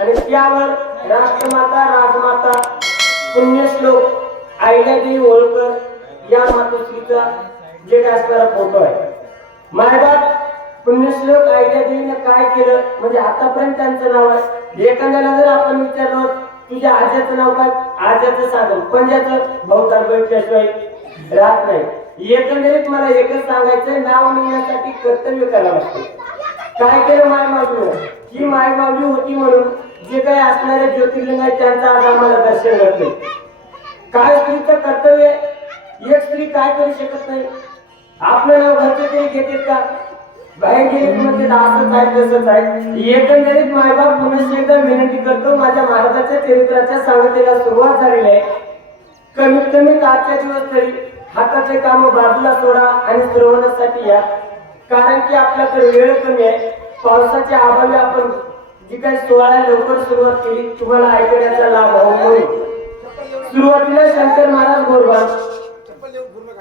आणि त्यावर राष्ट्रमाता राजमाता पुण्यश्लोक आईलादेवी होळकर या मातोश्रीचा जे काय असणारा फोटो आहे. मायबाप पुण्यश्लोक आयल्यादेवीने काय केलं? म्हणजे आतापर्यंत त्यांचं नाव आहे. एखाद्याला जर आपण विचारलं तुझ्या आज्याचं नाव काय? आज्याचं सांगल पण ज्याचं बहुतार भेटल्याशिवाय राहत नाही. एकंदरीत मला एकच सांगायचं नाव मिळण्यासाठी कर्तव्य करावं लागते. काय केलं माय माऊलीनं ही माय माऊली होती म्हणून जे काही असणारे ज्योतिर्लिंग आहेत त्यांचं आज आम्हाला दर्शन घडते काय स्त्रीचं कर्तव्य एक स्त्री काय करू शकत नाही? आपलं नाव घरचे तरी घेतात का? बाहेर गेले असंच आहे तसंच आहे. एकंदरीत मायबाप पुनश्च एकदा विनंती करतो माझ्या महाराजाच्या चरित्राच्या सांगतेला सुरुवात झालेली आहे. कमीत कमी आजच्या दिवस तरी हाताचे काम बाजूला सोडा आणि श्रवणासाठी या. कारण की आपल्याकडे वेळ कमी आहे. पावसाच्या अभावी आपण जी काही सोहळा लवकर सुरुवात केली तुम्हाला ऐकण्याचा लाभ होईल सुरुवातीला शंकर महाराज गोरबा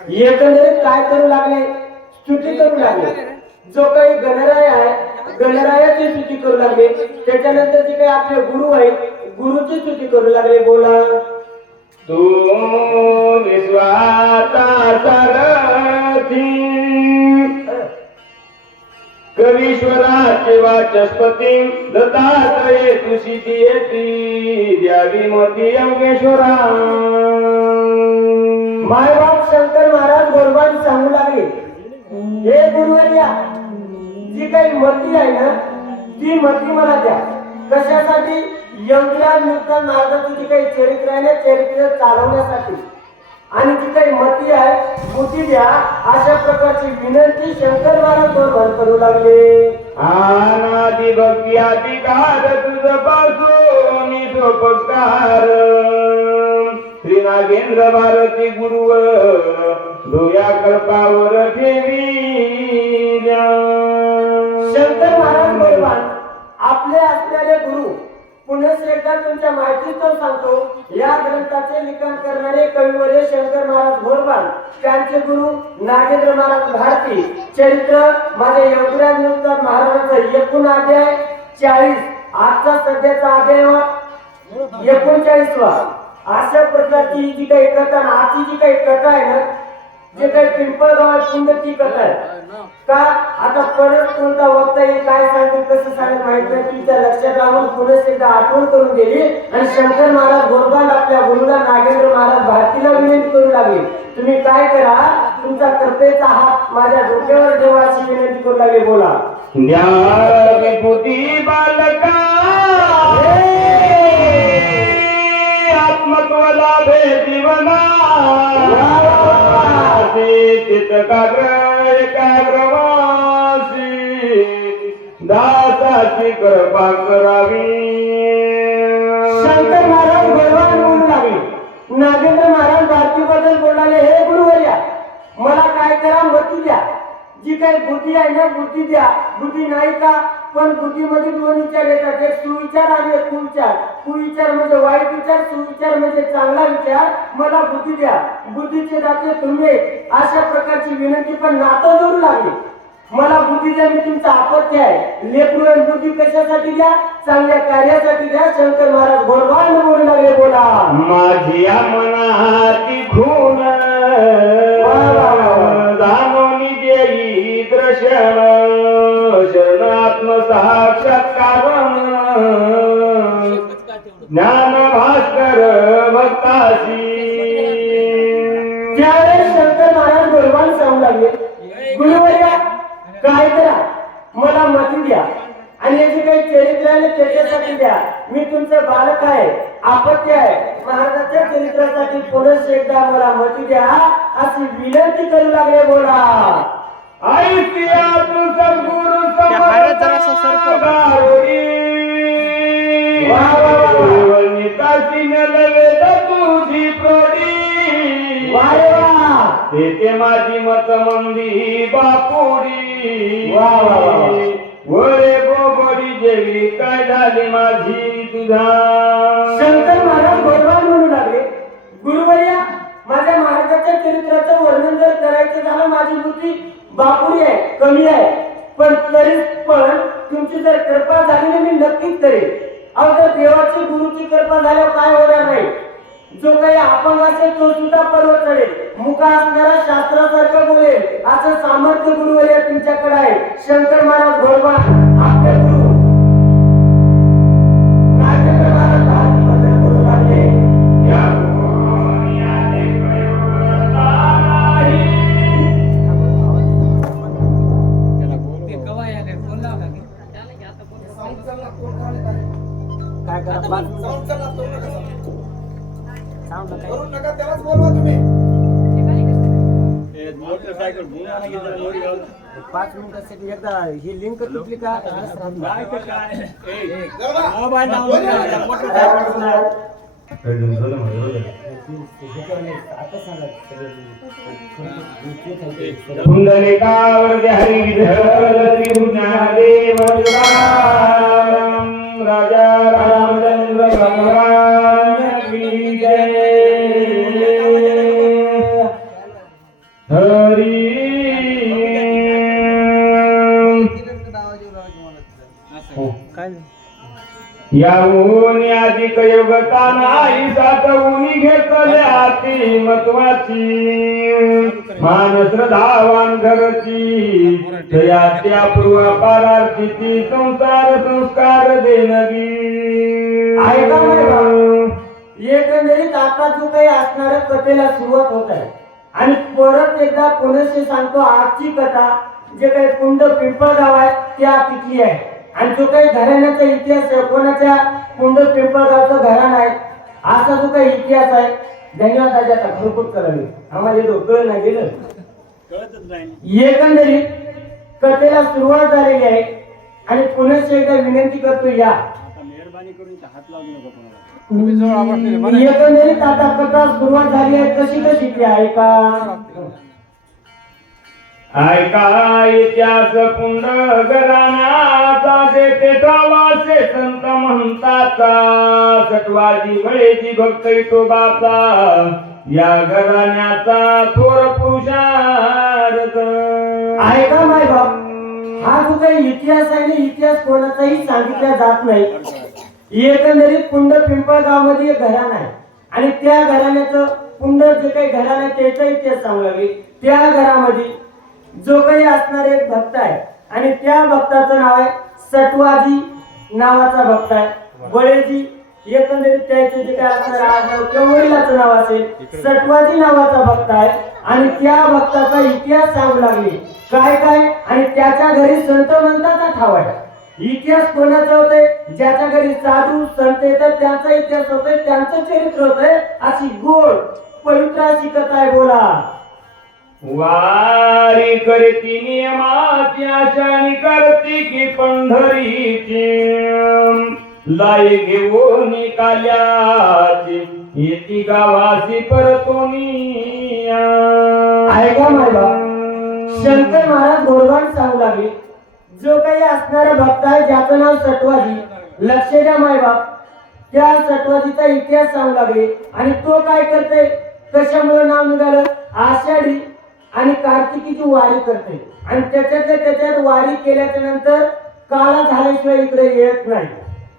एकंदरीत काय करू लागले? स्तुती करू लागले. जो काही गणराय आहे गणरायाची स्तुती करू लागले. त्याच्यानंतर जे काही आपले गुरु आहेत गुरुची स्तुती करू लागले. बोला. तू निस्वाता सारथी कवीश्वराचे वाचस्पती दत्तात्रये तुशी येती द्यावी मती योगेश्वरा मायबाप शंकर महाराज गोरबान सांगू लागले हे गुरुवर्या जी काही मती आहे ना ती मती मला द्या. कशासाठी? यंगला नूतन जी काही चरित्र आहे ना चरित्र चालवण्यासाठी. आणि बुद्धी द्या अशा प्रकारची विनंती शंकर महाराज गोरबान करू लागले. आनादी भक्ती अधिकार तुझपासून सोपकार श्री नागेंद्र भारती गुरुवर धुया कल्पावर ठेवी शंकर महाराज गोरबान आपले असलेले गुरु पुण्यास एकदा तुमच्या माहितीतून सांगतो. या ग्रंथाचे लिखाण करणारे कविवर्य शंकर महाराज गोरबान त्यांचे गुरु नागेंद्र महाराज भारती. चरित्र माझे योगराज निवृत्त महाराजांचा एकूण अध्याय चाळीस. आजचा सध्याचा अध्याय एकोणचाळीसवा. अशा प्रकारची जी काही कथा आजची जी काही कथा आहे ना जे काही पिंपळगाव पुंड ती कथा आहे का? आता परत कोणता वक्ता येईल काय सांगेल कसं सांगेल माहीत नाही. तिच्या लक्षात लावून पुनश्च एकदा आठवण करून दिली आणि शंकर महाराज गोरबान आपल्या गुरुला नागेंद्र महाराज भारतीला विनंती करू लागले. तुम्ही काय करा? तुमचा कृपेचा हात माझ्या डोक्यावर ठेवा अशी विनंती करू लागले. बोला. ज्ञान विभूती बालका. आत्मत्वला जीवना चितकाग्र एकाग्रवासी. दासाची कृपा करावी. शंकर महाराज गोरबान बोलू लागले. नागेंद्र महाराज भारती बद्दल बोलले हे गुरुवर्या मला काय करा मती द्या. जी काही बुद्धी आहे ना बुद्धी द्या. बुद्धी नाही का? पण बुद्धीमध्ये दोन विचार येतात. एक सुविचार आणि एक कुविचार. कुविचार म्हणजे वाईट विचार सुविचार म्हणजे चांगला विचार. मला बुद्धी द्या. बुद्धीचे दाते तुम्ही. अशा प्रकारची विनंती पण नातं जोडू लागली. मला बुद्धी द्या मी तुमचा आपत्ती आहे. लेकरू बुद्धी कशासाठी द्या? चांगल्या कार्यासाठी द्या. शंकर महाराज गोरबान बोलू लागले बोला. माझी या मनाची खून शरण शरणात्म साक्षात्कार ज्ञान भास्कर भक्ताशी त्यावेळेस शंकर महाराज गोरबान सांगू लागले गुरुवर्या काय करा? मला मती द्या. आणि याचे काही चरित्र आहे त्याच्यासाठी द्या. मी तुमचं बालक आहे आपत्य आहे. महाराजाच्या चरित्रासाठी पुनश एकदा मला मती द्या अशी विनंती करू लागले बोला. माझी मत मंदी बापुडी. वा, वा, वा, वा. वरे बोबडी जेवी काय झाली माझी तुझा? शंकर महाराज गोरबान म्हणू लागले गुरुवर्या माझ्या महाराजाच्या चरित्राचं वर्णन जर करायचं झालं माझी बुद्धी बापुरी आहे कमी आहे. पण तरी पण तुमची जर कृपा झाली ना मी नक्कीच करेन. अहो जर देवाची गुरुची कृपा झाल्यावर काय होणार नाही? जो काही अपंग असेल तो सुद्धा पर्वत चढेल. मुका असणारा शास्त्रासारखं बोलेल. असं सामर्थ्य गुरुवर्य तुमच्याकडे आहे. शंकर महाराज भगवान Sound ला काय? नका त्यालाच बोलवा तुम्ही. पाच मिनिटासाठी एकदा ही लिंक तुटली का? काय तर काय? ए, पुंडलिकावरती हरी विठ्ठल त्रिभुजादेव तुकाराम, राजा रामचंद्र याहून अधिक योगता नाही सातवून घेतल्या हाती महत्वाची. मान श्रद्धावान घरची दया त्या पूर्वापारार्थीची संसार संस्कार देणगी. ऐका एकंदरीत आता जो काही असणार कथेला सुरुवात होत आहे. आणि परत एकदा पुनश्च सांगतो आजची कथा जे काही कुंड पिंपळगाव आहे त्या तिथली आहे. आणि जो काही घराण्याचा इतिहास आहे कोणाच्या कुंड पिंपळगावचं घराणं आहे असा जो काही इतिहास आहे धन्यवाद आता भरपूर करावे आम्हाला डोकं नाही गेलं एकंदरीत कथेला सुरुवात झालेली आहे आणि पुनश्च एकदा विनंती करतो या. एकंदरीत आता कथा सुरुवात झाली आहे कशी कशी ती आहे का? ऐकाय इतिहास कुंड घराण्याचा देते ठावासे संत म्हणतात सटवाजी मळेची भक्त तो बाचा या घराण्याचा थोर पुरुषार्थ ऐका माय बाप हा जो काही इतिहास आहे ना इतिहास कोणाचाही सांगितला जात नाही. एकंदरीत कुंड पिंपळगावमध्ये एक घराणं आहे. आणि त्या घराण्याचं कुंड जे काही घराणं आहे त्याचा इतिहास सांगू लागेल. त्या घरामध्ये जो काही असणार एक भक्त आहे. आणि त्या भक्ताचं नाव आहे सटवाजी नावाचा भक्त आहे. बळेजी एकंदरीत त्याचे जे काय असणार आडनाव किंवा वडिलाचं नाव असेल सटवाजी नावाचा भक्त आहे. आणि त्या भक्ताचा इतिहास सांगू लागले. काय काय? आणि त्याच्या घरी संत मंताचा ठाव आहे. इतिहास कोणाचा होतंय? ज्याच्या घरी साधू संत येतात त्यांचा इतिहास होतोय त्यांचं चरित्र होतंय अशी गोड पवित्र अशी कथा आहे बोला. वारी करती नियमात्याच्या करती की पंढरीची. लाई घेऊन निकाल्याची येती गावासी परतोनी. ऐका मला शंकर महाराज गोरवान सांगू लागले. जो काही असणारा भक्त आहे ज्याचं नाव सटवाजी लक्ष द्या मायबाप त्या सटवाजीचा इतिहास सांगू लागले. आणि तो काय करते कशामुळे नाव निघालं? आषाढी आणि कार्तिकीची वारी करते. आणि त्याच्यातल्या त्याच्यात वारी केल्याच्यानंतर काळा झाल्याशिवाय इकडे येत नाही.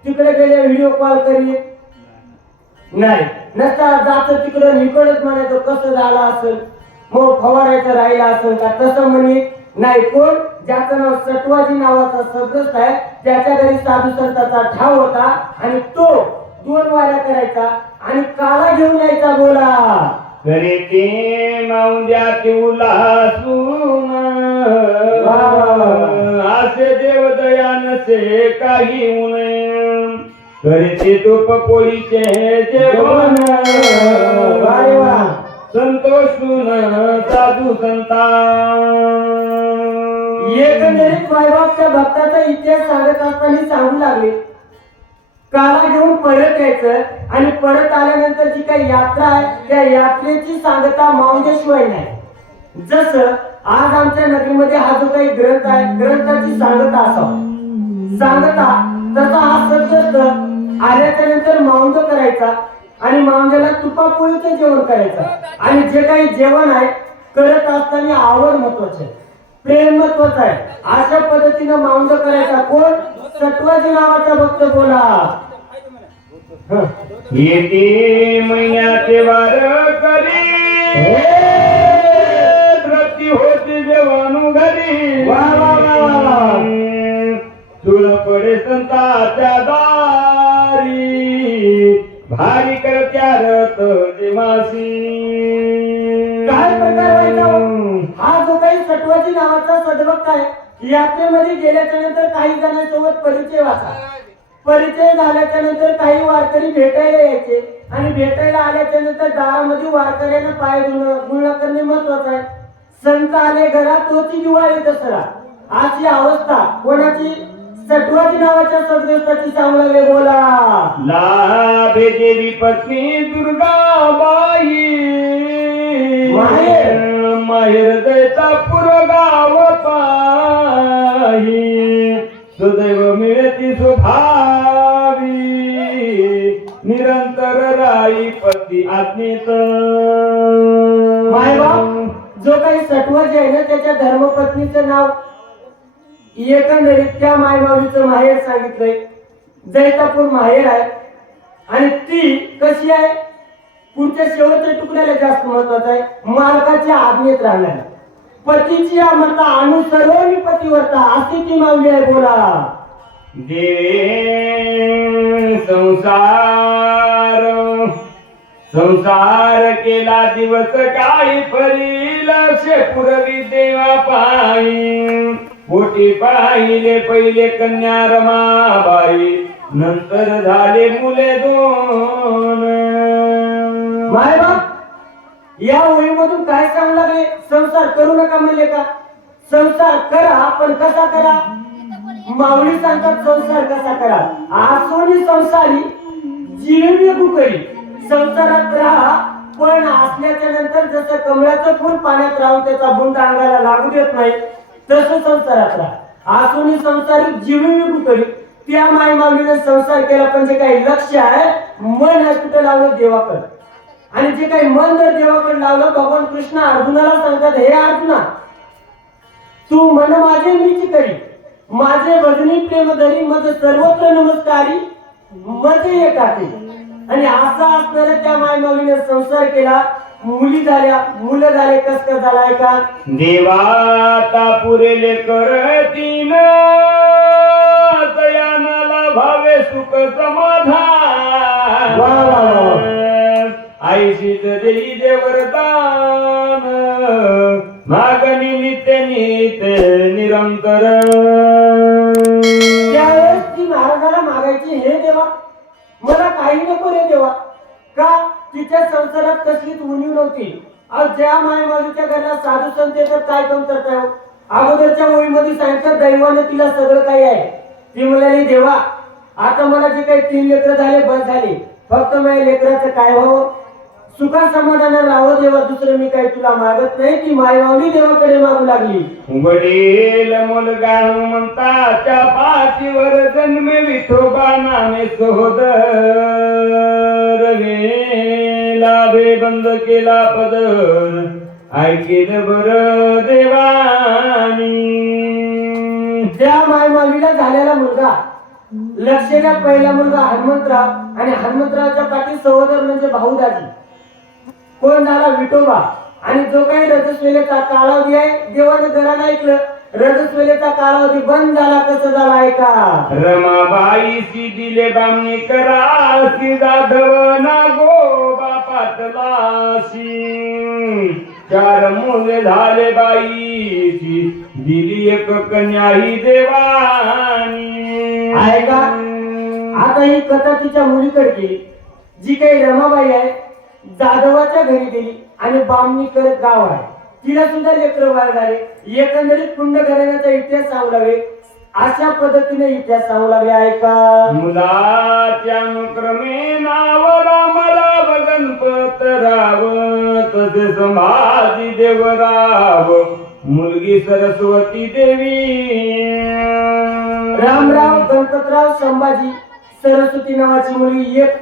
तिकडे गेले व्हिडिओ कॉल करी नाही. नसता जात तिकडं निकडत म्हणायचं कसं झालं असेल? मग फवारायचं राहिलं असेल का? तसं म्हणे नाही कोण? ज्याचं नाव सटवाजी नावाचा सदस्य आहे त्याच्या घरी साधू संतांचा ठाव होता आणि तो दोन वाऱ्या करायचा आणि काला घेऊन यायचा बोला. करे ते माऊंद्या उल्हासून. असे देव दया नसे काही उन करे ते तोप पोळीचे जेवण वा. संतोषून साधू संता एकंदरीत मायबापच्या भक्ताचा इतिहास सांगत असताना सांगू लागले. काला घेऊन परत यायचं. आणि परत आल्यानंतर जी काही यात्रा आहे त्या यात्रेची सांगता माऊंदेशिवाय नाही. जसं आज आमच्या नगरीमध्ये हा जो काही ग्रंथ आहे ग्रंथाची सांगता असावं. सांगता तसा हा सदग्रस्त आल्याच्यानंतर माऊंद करायचा आणि माऊंद्याला तुपापोळीचं जेवण करायचं. आणि जे काही जेवण आहे करत असताना आवड महत्वाची आहे. प्रेम महत्वाचं आहे. अशा पद्धतीनं माऊंद करायचा कोण? सत्वाजी नावाचा भक्त बोला. येते महिन्याचे वार करी. रती होती जेवणू घरी. वा, वा, वा, वा, वा. तुला पडे संताच्या दारी. भारी करत्या रथ देवासी. यात्रेमध्ये गेल्याच्यानंतर काही जणांसोबत परिचय वाचा. परिचय झाल्याच्यानंतर काही वारकरी भेटायला यायचे आणि भेटायला आल्याच्यानंतर दारामध्ये वारकऱ्यांना पाय धुणं गुळणं करणे महत्वाचं आहे. संत आले घरात तोची दिवाळी दसरा. अशी अवस्था. कोणाची? सटवाजी नावाच्या सदग्रस्ताची सांगू लागले बोला. लाभे देवी पत्नी दुर्गाबाई माहेर. माहेर दैता पुरगाव नाही. सुदैव मिळती सुभावी निरंतर राई पती आज्ञेत. मायबाप जो काही सटवाजी आहे ना त्याच्या धर्मपत्नीचं नाव एकंदरीत त्या मायबाबीचं माहेर सांगितलंय. जैतापूर माहेर आहे. आणि ती कशी आहे? पुढच्या शेवटच्या तुकड्याला जास्त महत्वाचं आहे. मालकाच्या आज्ञेत राहणार पतीची म्हणता अनुसरून पतिवर्ता अशी ती माऊली आहे बोला. देवे संसार संसार केला दिवस काही फरी लक्ष पुरवी देवा पायी पोटी पाहिले पहिले कन्या रमाबाई. नंतर झाले मुले दोन. मायबाप या ओळीमधून काय सांगू लागले? संसार करू नका म्हणले का? संसार करा पण कसा करा? माऊली सांगतात संसार कसा करा? आसोनी संसारी जीवनी करी संसारात राहा पण असल्याच्या नंतर जसं कमळाचं फूल पाण्यात राहून त्याचा बुंद अंगाला लागू देत नाही तसं संसारात राहा. आसोनी संसारी जीवनी करी त्या माय माऊलीने संसार केला पण जे काही लक्ष आहे मन हॉस्पिटल लावलं? देवाकडे. आणि जे काही मन जर देवाकडे लावलं भगवान कृष्ण अर्जुनाला सांगतात हे अर्जुना तू मन माझे मीच करी माझे भजनी प्रेम धरी मज सर्वत्र नमस्कारी मज एकाते आणि असा असणाऱ्या त्या मायमाऊलीने संसार केला. मुली झाल्या मुलं झाले कस कस झाला ऐका. देवाता पुरेले करतीन दयानाला भावे सुख समाधान. आईशीच देई देवरदान मागणी नित्य नित्य निरंतर. त्यावेळेस ती महाराजाला मागायची हे देवा मला काही नको रे देवा. का? तिच्या संसारात कसलीच उणीव नव्हती. आज ज्या मायमाऊलीच्या घराला साधू संत येतात काय कम करताय हो? अगोदरच्या ओळीमध्ये सांगितलं दैवाने तिला सगळं काही आहे. ती म्हणाली देवा आता मला जे काही तीन लेकर झाले बस झाले. फक्त माझ्या लेकराचं काय व्हावं? सुखा समाधानाला राहावं देवा दुसरं मी काही तुला मागत नाही ती मायमाऊली देवाकडे मागू लागली. वडील मुलगा हनुमंताच्या पाठीवर जन्मे विठोबा नामे सोदर. लाभे बंद केला पदर. ऐकेल बर देवानी. त्या मायमावीला झालेला मुलगा लक्षेला पहिला मुलगा हनुमंतराव आणि हनुमंतरावच्या पाठी सहोदर म्हणजे भाऊदाजी. कोण झाला विठोबा? आणि जो काही रजस्वेलेचा कालावधी आहे देवानं घरानं ऐकलं. रजस्वेलेचा कालावधी बंद झाला कसं झाला ऐका. रमाबाईशी दिले बामणी करासी जाधव नागो बापातलाशी चार मुले झाले बाईची दिली एक कन्या ही देवानी. ऐका आता ही कथा तिच्या मुलीकडे गेली जी काही रमाबाई आहे जाधवाच्या घरी गेली आणि बामणी करत गाव आहे तिला सुद्धा लेकर बाळ झाले. एकंदरीत कुंड घराण्याचा इतिहास सांगू लागले. अशा पद्धतीने इतिहास सांगू लागले ऐका. मुलाच्या अनुक्रमे नाव राम राव गणपत राव तसे संभाजी देवराव मुलगी सरस्वती देवी. रामराव गणपतराव संभाजी सरस्वती नावाची मुलगी एक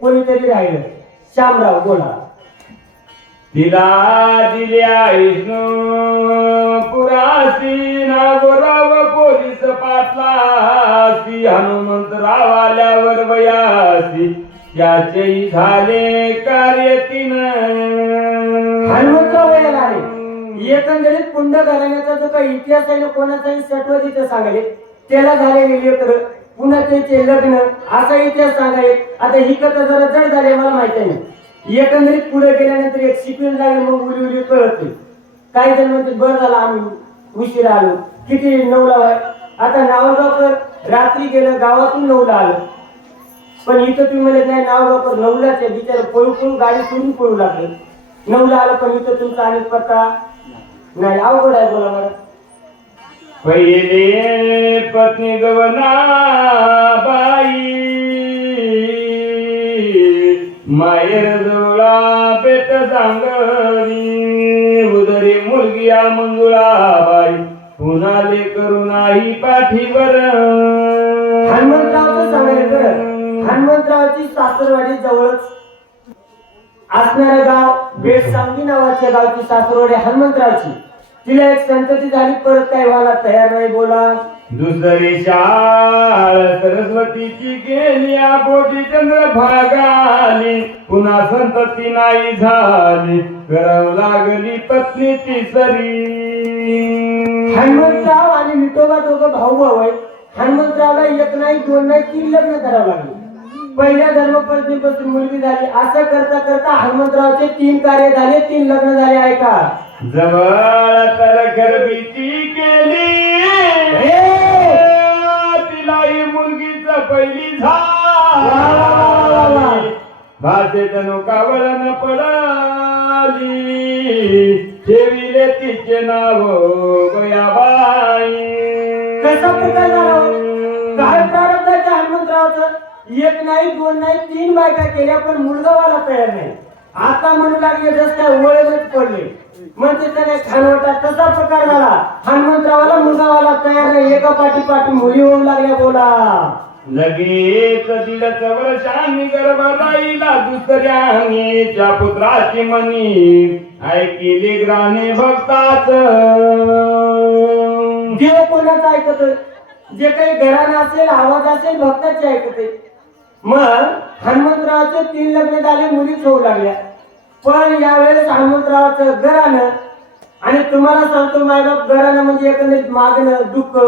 कोणीतरी राहिलं. श्यामराव बोला. तिला दिल्या विष्णू पुरासी नागोराव पोलीस पाटलासी हनुमंतराव आल्यावर वयासी. त्याचेही झाले कार्य तीन. हनुमंतराव वयाला एकंदरीत पुंड घराण्याचा जो काही इतिहास आहे ना कोणाचाही तिथं सांगाले. त्याला झालेले लेकर. पुन्हा त्याचे लग्न असा इतिहास सांगाले आता ही कथा जरा जड झाली मला माहिती नाही एकंदरीत पुढे गेल्यानंतर एक शिकवून लागले मग उली उली कळत. काही जण म्हणते बरं झालं आम्ही उशिरा आलो. किती नऊला वाय आता नावगावकर रात्री गेलं गावातून नऊला आलं. पण इथं तुम्ही म्हणत नाही नाव लवकर नऊलाच आहे. बिचार पळू पळू गाडी सोडून पळू लागलं. नऊला आलं पण इथं तुमचा आणि पत्ता नाही. अवघड आहे बोला मला पहिले पत्नी गवना बाई मायर जवळा बेट सांगवी उदरी मुलगी मंजुळाबाई मंजुळा बाई पुन्हा ले करू नाही पाठीवर. हनुमंतरावचं सांगायचं हनुमंतरावची सासरवाडी जवळच असणारं गाव बेट सांगली नावाच्या गावची सासरवाडी हनुमंतरावची. तिला एक संतती झाली परत काय व्हायला तयार नाही बोला. दुसरी शाळ सरस्वतीची गेली पोटी चंद्र भागाली. पुन्हा संतती नाही झाली करावं लागली पत्नी तिसरी. हनुमंतराव आणि विठोबा दोघं भाऊ भाऊ आहेत. हनुमंतरावला एक नाही दोन नाही तीन लग्न करावं लागले. पहिल्या धर्मपत्नीपासून मुलगी झाली. असं करता करता हनुमंतरावचे तीन कार्य झाले तीन लग्न झाले ऐका. जवळ तर गरबीची केली. तिलाही मुलगीच पहिली. झाली भाषेत नौकावळण पडाली. ठेविले तिचे नाव गयाबाई. कसा? काय प्रारब्ध आहे त्या हनुमंतरावचं? एक नाही दोन नाही तीन बायका केल्या पण मुलगा व्हायला तयार नाही. आता म्हणू लागले जस काय ओळखच पडले. म्हणजे त्याने खानवटा तसा प्रकार झाला? हनुमंतरावाला व्हायला तयार नाही. एका पाठी पाठी मुली होऊ लागल्या बोला. लगेच दीडच वर्षांनी गर्भ राहिला दुसऱ्याच्या पुत्राची मनी ऐकिली ग्राने भक्ताच. देव कोणाचं ऐकत जे काही घराणं असेल आवाज असेल भक्ताचे ऐकते. मग हनुमंतरावाचे तीन लग्न झाले मुलीच होऊ लागल्या. पण यावेळेस हनुमंतरावाचं घराणं आणि तुम्हाला सांगतो मायबाप घराणं म्हणजे एकंदरीत मागणं दुःख.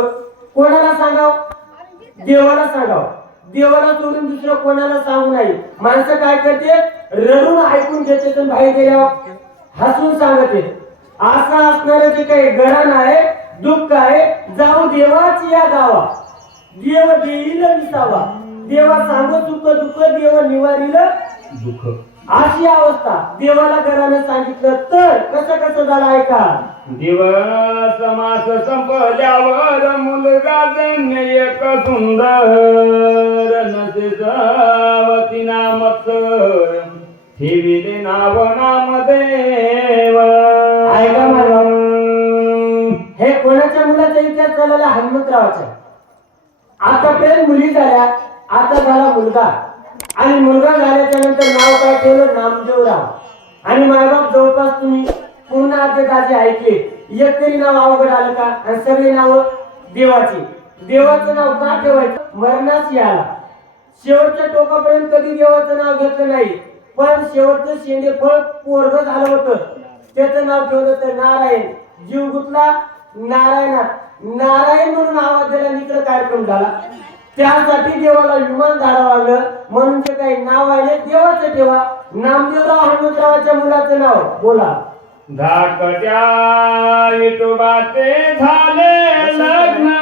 कोणाला सांगाव? देवाला सांगाव. देवाला सोडून दुसरं कोणाला सांगू नाही. माणसं काय करते? रडून ऐकून घेते तर बाहेर गेल्यावर हसून सांगते. असं असणारं जे काही घराणं आहे दुःख आहे जाऊ देवाची या गावा. देव देईल विसावा देवा सांग दुःख दुःख देव निवारील दुःख. अशी अवस्था देवाला घरानं सांगितलं तर कसं कसं झालं ऐका. दिवस मास संपल्यावर मुलगा जन्म एक सुंदर नसे जावती नामत ठेविले नाव नामदेव. ऐका मला. हे कोणाच्या मुलाचा इतिहास चालला हनुमंतरावाचा आतापर्यंत मुली झाल्या आता झाला मुलगा. आणि मुलगा झाल्याच्यानंतर नाव काय केलं नामदेवराव. आणि मायबाप जवळपास तुम्ही पूर्ण आद्य ऐकले. एक तरी नाव अवघड आलं का? आणि सगळी नाव देवाची. देवाचं नाव का ठेवायचं? मरणास याला शेवटच्या टोकापर्यंत कधी देवाचं नाव घेतलं नाही. पण शेवटचं शेंडे फळ पोरग झालं होतं. त्याचं नाव ठेवलं तर नारायण. जीव गुतला नारायणात. नारायण म्हणून आवाज दिला इकडे कार्यक्रम झाला. त्यासाठी देवाला विमान धाडावं लागलं. म्हणून जे काही नाव आहे देवाचं ठेवा. नामदेवराव हनुमंतरावाच्या मुलाचं नाव. बोला. धाकट्या झाले लग्न.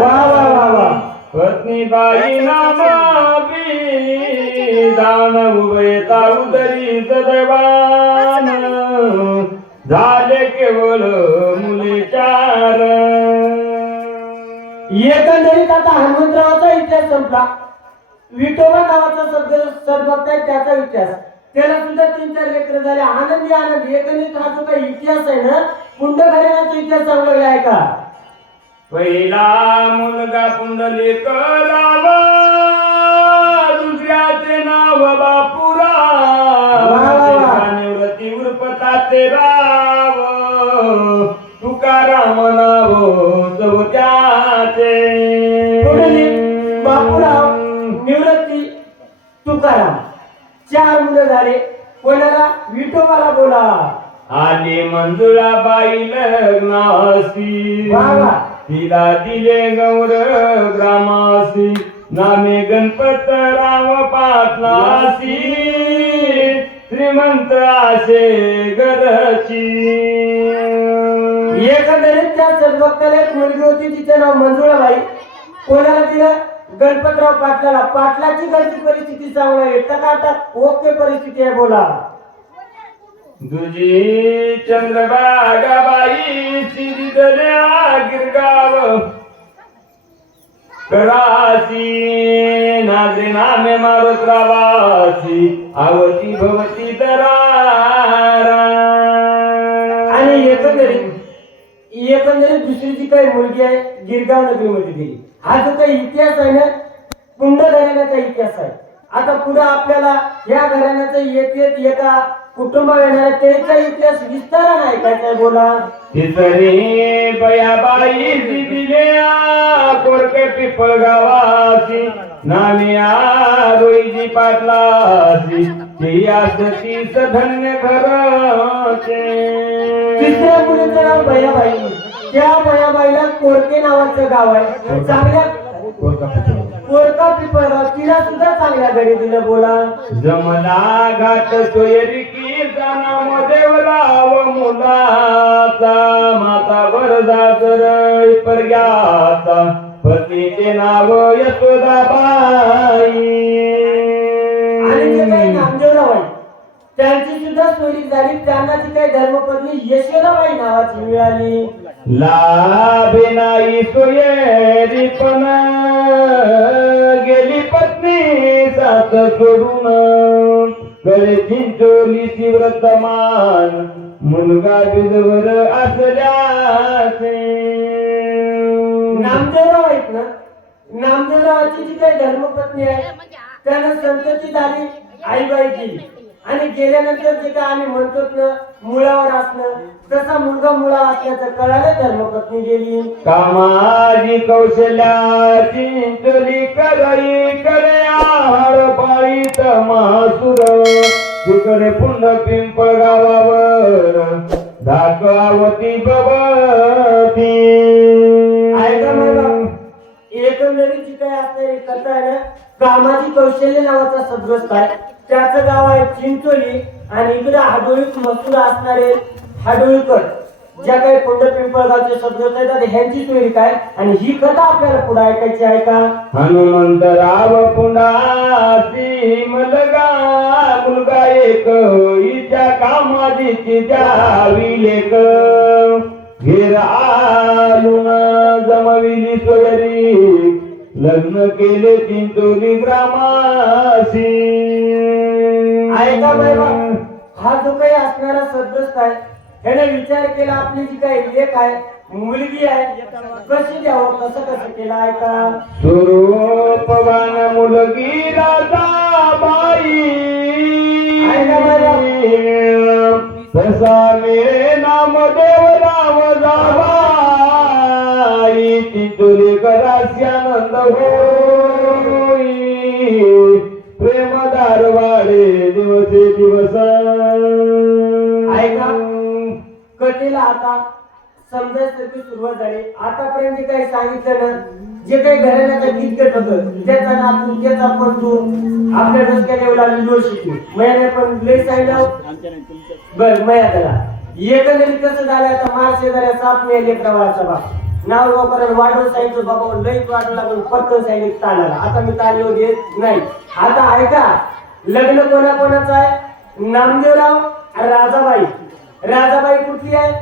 वा वा वा वा. पत्नी बाई नामाबी दान उभयता उदरी सदैवान झाले केवळ मुले चार. एकंदरीत आता हनुमंतरावाचा इतिहास संपला. विठोबा नावाचा शब्द सद्भक्त आहे त्याचा इतिहास. त्याला सुद्धा तीन चार लेकर झाले. आनंदी आनंदी. एकंदरीत हा जो काही इतिहास आहे ना पुंड घराण्याचा इतिहास सांगलेला आहे का? पहिला मुलगा पुंडलिक रावा दुसऱ्याचे नाव वा. निवृत्ती उर्पताचे राव तुकाराम नाव चार मुलं झाले. कोणाला? विठोबाला बोला आली मंजुळाबाई लग्नासी वा वा. तिला दिले गौर ग्रामासी. नामे गणपत राव पाटलासी. श्रीमंत आशे गरची एकंदरीत त्या सद्भक्ताला एक मुलगी होती तिचं नाव मंजुळाबाई. कोणाला दिलं? गणपतराव पाटलाला पाटलाची घरची परिस्थिती चांगली आहे टकाटक ओके परिस्थिती आहे बोला. तुझी चंद्रबागाबाई सिरिदल्या गिरगाव करासी नाजे नामे मारुत रावासी आवती भवती दरारा. आणि एकंदरीत एकंदरीत दुसरी जी काही मुलगी आहे गिरगाव नगरीमध्ये गेली. हा जो काही इतिहास आहे ना पुंड घराण्याचा इतिहास आहे. आता पुढे आपल्याला या घराण्याचा येत येत एका कुटुंब येणार त्याचा इतिहास ऐकायचा आहे बोला? तिसरी बयाबाई दिल्या कोरके पिपळ गावासी नामिया रोईजी पाटलासी ती असती धन्य घरचे. तिसऱ्या मुलीचं नाव भयाबाई त्या भयाबाईला कोरके नावाचं गाव आहे. चांगल्या कोरका पिपळगाव तिला सुद्धा चांगल्या घरी दिलं बोला. जमला घाट सोयरी की नाम देवराव मुलाचा. माता वरदा कर परग्याचा. पतीचे नाव आणि जे काही यशोदाबाई नामदेवराव आहे त्यांची सुद्धा सोयरी झाली. त्यांना ती काही धर्मपत्नी यशोदाबाई नावाची मिळाली. लाभिनाई नाही सोयरी पण. गेली पत्नी सात करून. गळे चिंचोली शिव्रतमान मुलगा बिजवर असल्याचे. नामदेवराव आहेत ना? नामदेवरावाची जी काही धर्मपत्नी आहे त्यानं संतती झाली आईबाई केली आणि गेल्यानंतर जे काय आम्ही म्हणतो ना मुळावर असणं तसा मुलगा मुळा असल्याचं कळालं धर्मपत्नी गेली. कामाजी कौशल्या चिंचोली करई करे आहार पाळीत महासुर. तिकडे पुंड पिंपळ गावावर ऐका मला एकंदरीत जी काही असणारी कथा आहे ना कामाची कौशल्य नावाचा सदग्रस्त आहे. त्याचं गाव आहे चिंचोली आणि इकडे हाडोळीत मसूर असणारे हाडोळीकर ज्या काही पुंड पिंपळगावचे सदस्य येतात ह्यांची चोरी काय? आणि ही कथा आपल्याला पुढे ऐकायची आहे का? हनुमंतराव पुंडाची मलगा मुलगा एक हिच्या कामाची द्यावी लेक घेर जमविली सोयरी लग्न केले चिंचोली ग्रामासी ऐका बाबा हा जो काही असणारा सदग्रस्त आहे ह्याने विचार केला आपली जी काही लेख आहे मुलगी आहे कशी द्यावं कसं कसं केलं ऐका स्वरूपवान मुलगी राजाबाई ऐका बरं. तसा मेरे नाम देवराव जाबाई. चिंचोली कराशी आनंद होई ऐका कथेला आता. समजायसाठी सुरुवात झाली. आतापर्यंत जे काही सांगितलं ना जे काही घराण्याचं गीत घेत होतं त्याचा नातू त्याचा पंतू आपल्या डोसक्यात एवढा लागली शिकू मयाने पण लय सांगितलं. बर मया त्याला. एकंदरीत कसं झालं आता? मार शेजाऱ्या साप मिळाले प्रवाहाचा बाप नाव लोकांना वाढवून सांगितलं बाबा लई वाटू लागून पटकन सांगितलं ताणाला आता मी ताण येऊ देत नाही. आता ऐका लग्न कोणा कोणाचं आहे? नामदेवराव राजाबाई. राजाबाई कुठली आहे?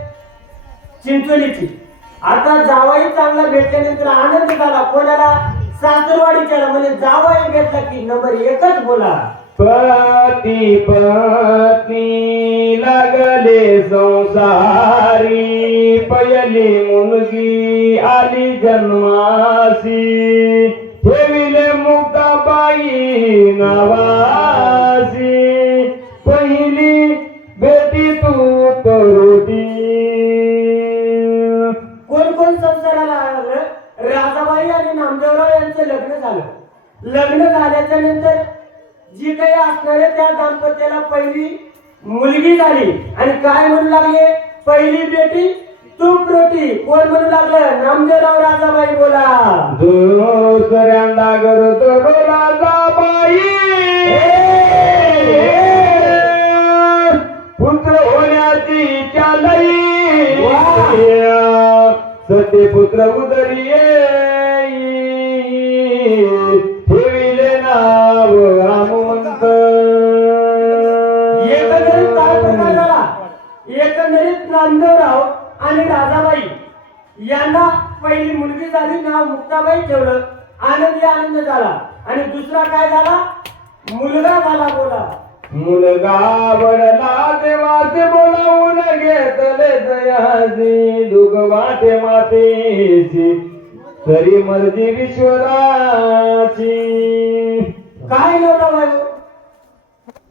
चिंचोलीची. आता जावाई चांगला भेटल्यानंतर आनंद झाला. कोणाला? सासरवाडीच्या म्हणजे जावाई भेटला की नंबर एकच बोला. पती पत्नी लागले संसारी. पयली मुलगी आली जन्मासी ठेविले मुक्ताबाई नवा झालं. लग्न झाल्याच्यानंतर जी काही असणारे त्या दाम्पत्याला पहिली मुलगी झाली. आणि काय म्हणू लागले? पहिली बेटी तूप रोटी कोण म्हणू लागलं? नामदेवराव राजाबाई बोला. दुसऱ्यांदा करतो राजाबाई पुत्र होण्याची इच्छा लई सत्य पुत्र उदरी नामदेवराव आणि राजाबाई. यांना पहिली मुलगी झाली नाव मुक्ताबाई ठेवलं. आनंदी आनंद झाला. आणि दुसरा काय झाला? मुलगा झाला बोला. मुलगा बडला देवाचे बोलावून घेतले दयाजी दुग वाटे मातेची तरी मर्जी विश्वराची काय नव्हता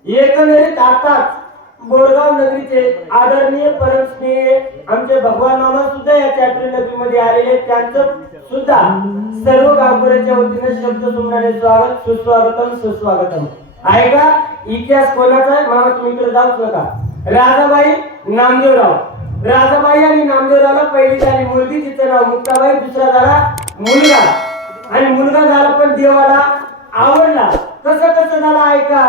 एकंदरीत आताच बोरगाव नगरीचे आदरणीय परमस्नेह आमचे भगवान मामा सुद्धा या चॅप्टर नगरीमध्ये आलेले आहेत. त्यांचं सुद्धा सर्व गावकऱ्यांच्या वतीने शब्द सुमणारे स्वागत सुस्वागतम सुस्वागतम. आहे का? इतिहास कोणाचा आहे? मामा तुम्ही इकडे जाऊच नका. राजाबाई नामदेवराव. राजाबाई आणि नामदेवरावला पहिली झाली मुलगी तिचं नाव मुक्ताबाई दुसरा झाला मुलगा. आणि मुलगा झाला पण देवाला आवडला. कसं कसं झालं ऐका.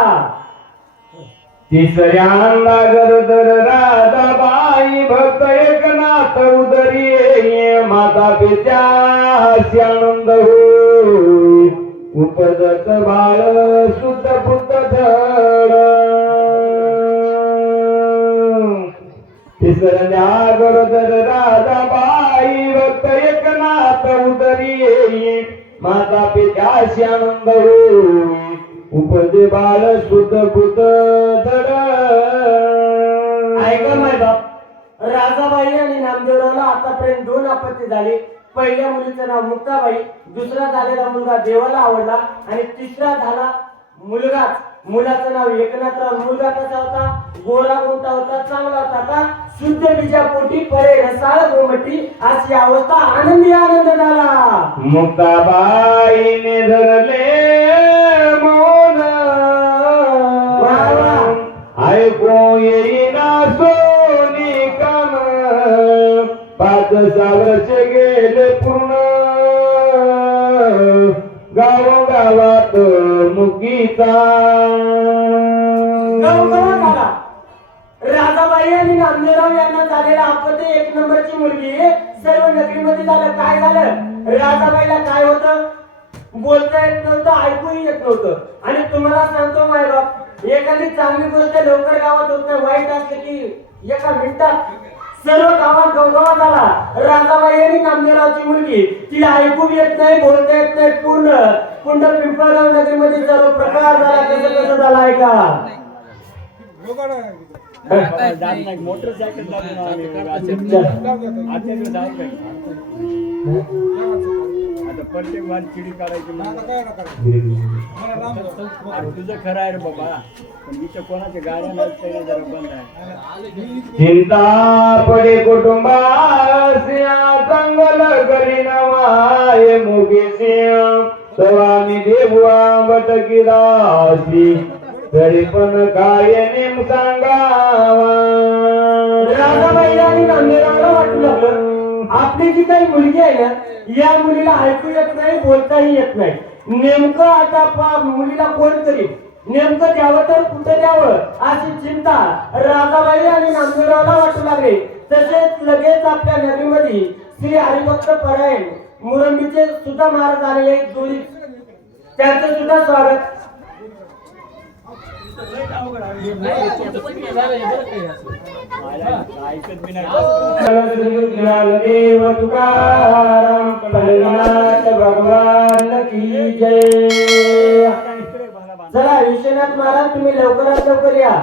तिसऱ्यांदा गरदर राधाबाई भक्त एकनाथ उदरी ये माता पित्या आनंद होई. उपजत बाळ शुद्ध पुत धड. तिसऱ्या गरदर राधाबाई भक्त एकनाथ उदरी माता पित्या आनंद होई. उपजे बाळ शुद्ध पुत बघा माय बाप राजाबाई आणि नामदेवरावला आतापर्यंत दोन आपत्ती झाली. पहिल्या मुलीचं नाव मुक्ताबाई दुसरा झालेला मुलगा देवाला आवडला आणि तिसरा झाला मुलगाच. मुलाचं नाव एकनाथराव मुलगा कसा होता? गोरा कोणता होता चांगला होता का? शुद्ध बीजापोटी परे रसाळ गोमटी अशी अवस्था आनंदी आनंद झाला. मुक्ताबाईने धरले पाच सावरचे गेले पूर्ण. गावोगावात मुकीचा राजाबाई आणि नामदेवराव यांना झालेला आपत एक नंबरची मुलगी. सर्व नगरीमध्ये झालं. काय झालं? राजाबाईला काय होतं? बोलता येत नव्हतं ऐकूही येत नव्हतं. आणि तुम्हाला सांगतो माय बाप एखादी चांगली गोष्ट लवकर गावात होत नाही. वाईट असते की एका मिनिटात. सर्व गावात गवगवा झाला. राजाबाई आणि नामदेवरावची मुलगी तिला ऐकू येत नाही बोलता येत नाही पूर्ण. पुंड पिंपळगाव नगरीमध्ये सर्व प्रकार झाला कसं कसं झाला ऐका. मोटरसायकल चालवून आम्ही आचार्य जात नाही आता प्रत्येक वाद चिडी काढायची तुझं खरं आहे रे बाबा. पण इथं कोणाच्या गाड्या नाही जरा बंद आहे. चिंता पडे कुटुंबास्या चांगल देवा बटकिरासी तरी पण काय नेम सांगावा? राजाबाई आणि नांदेडला वाटू लागलं आपली जी काही मुलगी आहे ना या मुलीला ऐकू येत नाही बोलताही येत नाही. नेमकं आता पा- मुलीला कोण करील नेमकं द्यावं तर कुठं द्यावं अशी चिंता राजाबाई आणि नांदेडरावला वाटू लागले. तसेच लगेच आपल्या नदीमध्ये श्री हरिभक्त परायण मुरंबीचे सुद्धा महाराज आलेले एक त्यांचं सुद्धा स्वागत. ऐकत तुकाराम भगवान की जय चला विश्वनाथ महाराज तुम्ही लवकरात लवकर या.